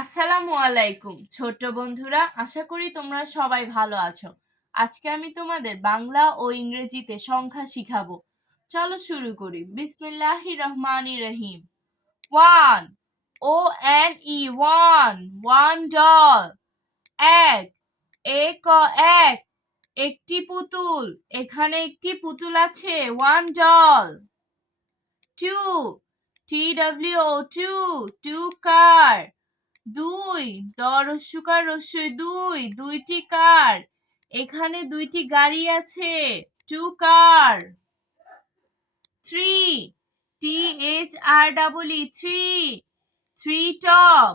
আসসালামু আলাইকুম ছোট্ট বন্ধুরা, আশা করি তোমরা সবাই ভালো আছো। আজকে আমি তোমাদের বাংলা ও ইংরেজিতে সংখ্যা শিখাবো। চলো শুরু করি। বিসমিল্লাহির রহমানির রহিম। 1 O N E 1 one doll। এক এক একটি পুতুল। এখানে একটি পুতুল আছে, one doll। 2 T W O 2 কার। দুই দরস্যুকার রস্যই দুইটি কার। এখানে দুইটি গাড়ি আছে, টু কার। 3 THREE থ্রি টপ।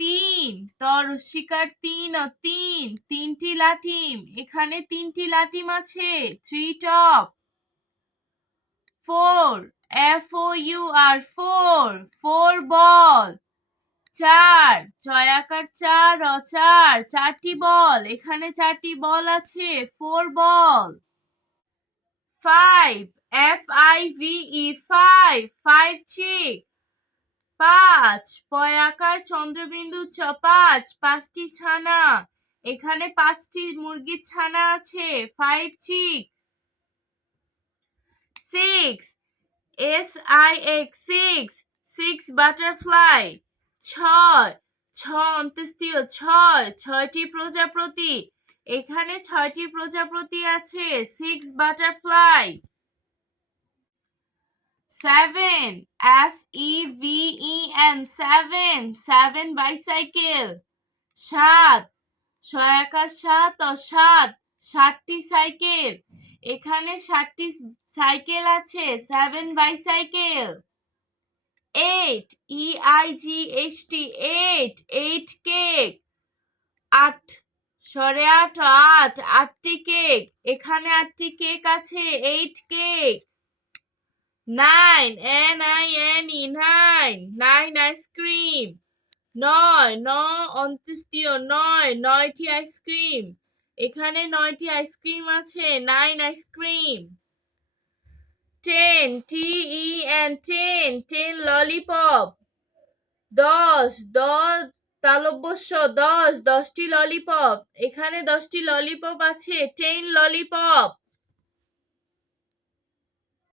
তিন দরস্যিকার তিনটি লাটিম। এখানে তিনটি লাটিম আছে, থ্রি টপ। 4 FOUR ফোর বল। চার জয়াকার চারটি বল। এখানে চারটি বল আছে, ফোর বল। 5 ফাইভ চিক। পাঁচ পয়াকার চন্দ্রবিন্দু পাঁচটি ছানা। এখানে পাঁচটি মুরগির ছানা আছে, ফাইভ চিক। 6 সিক্স বাটারফ্লাই। ছয়টি প্রজাপতি। এখানে ছয়টি প্রজাপতি আছে, সিক্স বাটারফ্লাই। 7 seven bicycle. সাতটি সাইকেল। এখানে সাতটি সাইকেল আছে, সেভেন বাইসাইকেল। 8 eight cake. আটটি কেক। এখানে আটটি কেক আছে, এইট কেক। 9 nine ice cream. নয়টি আইসক্রিম। এখানে নয়টি আইসক্রিম আছে, নাইন আইসক্রিম। 10 ললিপপ। 10 দশটি ললিপপ। এখানে 10টি ললিপপ আছে, 10 ললিপপ।